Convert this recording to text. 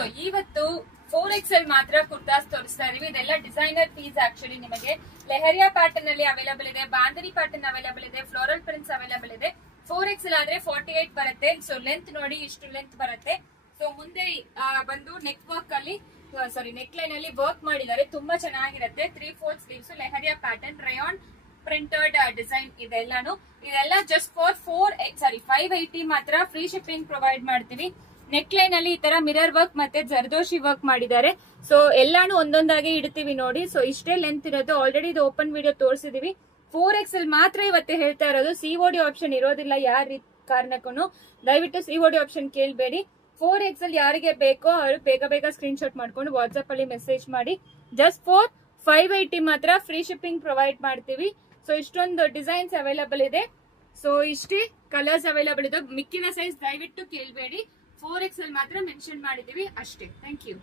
So ಇವತ್ತು 4XL ಮಾತ್ರ ಕುರ್ತಾಸ್ ತೋರಿಸ್ತಾ ಇದೀವಿ. ಇದೆಲ್ಲ ಡಿಸೈನರ್ ಪೀಸ್ ಆಕ್ಚುಲಿ. ನಿಮಗೆ ಲೆಹರಿಯಾ ಪ್ಯಾಟರ್ನ್ ಅಲ್ಲಿ ಅವೈಲೇಬಲ್ ಇದೆ, ಬಾಂಧನಿ ಪ್ಯಾಟರ್ನ್ ಅವೈಲೇಬಲ್ ಇದೆ, ಫ್ಲೋರಲ್ ಪ್ರಿಂಟ್ಸ್ ಅವೈಲೇಬಲ್ ಇದೆ. 4XL ಆದ್ರೆ 48 ಬರುತ್ತೆ. ಸೊ ಲೆಂತ್ ನೋಡಿ ಇಷ್ಟು ಲೆಂತ್ ಬರುತ್ತೆ. ಸೊ ಮುಂದೆ ಬಂದು ನೆಕ್ ವರ್ಕ್ ಅಲ್ಲಿ ನೆಕ್ ಲೈನ್ ಅಲ್ಲಿ ವರ್ಕ್ ಮಾಡಿದ್ದಾರೆ, ತುಂಬಾ ಚೆನ್ನಾಗಿರುತ್ತೆ. 3/4 sleeves, leheriya pattern, Riyan printed design ಇದೆಲ್ಲ ಜಸ್ಟ್ ಫಾರ್ 580 ಮಾತ್ರ. ಫ್ರೀ ಶಿಪ್ಪಿಂಗ್ ಪ್ರೊವೈಡ್ ಮಾಡ್ತೀವಿ. ನೆಕ್ ಲೈನ್ ಅಲ್ಲಿ ಈ ತರ ಮಿರರ್ ವರ್ಕ್ ಮತ್ತೆ ಜರ್ದೋಶಿ ವರ್ಕ್ ಮಾಡಿದ್ದಾರೆ. ಸೊ ಎಲ್ಲಾನು ಒಂದೊಂದಾಗಿ ಇಡ್ತೀವಿ ನೋಡಿ. ಸೊ ಇಷ್ಟೇ ಲೆಂತ್ ಇರೋದು. ಆಲ್ರೆಡಿ ಇದು ಓಪನ್ ವಿಡಿಯೋ ತೋರಿಸಿದೀವಿ. 4XL ಮಾತ್ರ ಇವತ್ತು ಹೇಳ್ತಾ ಇರೋದು. COD ಆಪ್ಷನ್ ಇರೋದಿಲ್ಲ ಯಾರ ಕಾರಣಕ್ಕೂ. ದಯವಿಟ್ಟು COD ಆಪ್ಷನ್ ಕೇಳಬೇಡಿ. 4XL ಯಾರಿಗೆ ಬೇಕೋ ಅವರು ಬೇಗ ಬೇಗ ಸ್ಕ್ರೀನ್ ಶಾಟ್ ಮಾಡ್ಕೊಂಡು ವಾಟ್ಸ್ಆಪ್ ಅಲ್ಲಿ ಮೆಸೇಜ್ ಮಾಡಿ. ಜಸ್ಟ್ ಫಾರ್ 580 ಮಾತ್ರ ಫ್ರೀ ಶಿಪ್ಪಿಂಗ್ ಪ್ರೊವೈಡ್ ಮಾಡ್ತೀವಿ. ಸೊ ಇಷ್ಟೊಂದು ಡಿಸೈನ್ಸ್ ಅವೈಲೇಬಲ್ ಇದೆ. ಸೊ ಇಷ್ಟೇ ಕಲರ್ಸ್ ಅವೈಲೇಬಲ್ ಇದೆ. ಮಿಕ್ಕಿನ ಸೈಜ್ ದಯವಿಟ್ಟು ಕೇಳಬೇಡಿ. 4XL ಮಾತ್ರ ಮೆನ್ಷನ್ ಮಾಡಿದೀವಿ ಅಷ್ಟೇ. Thank you.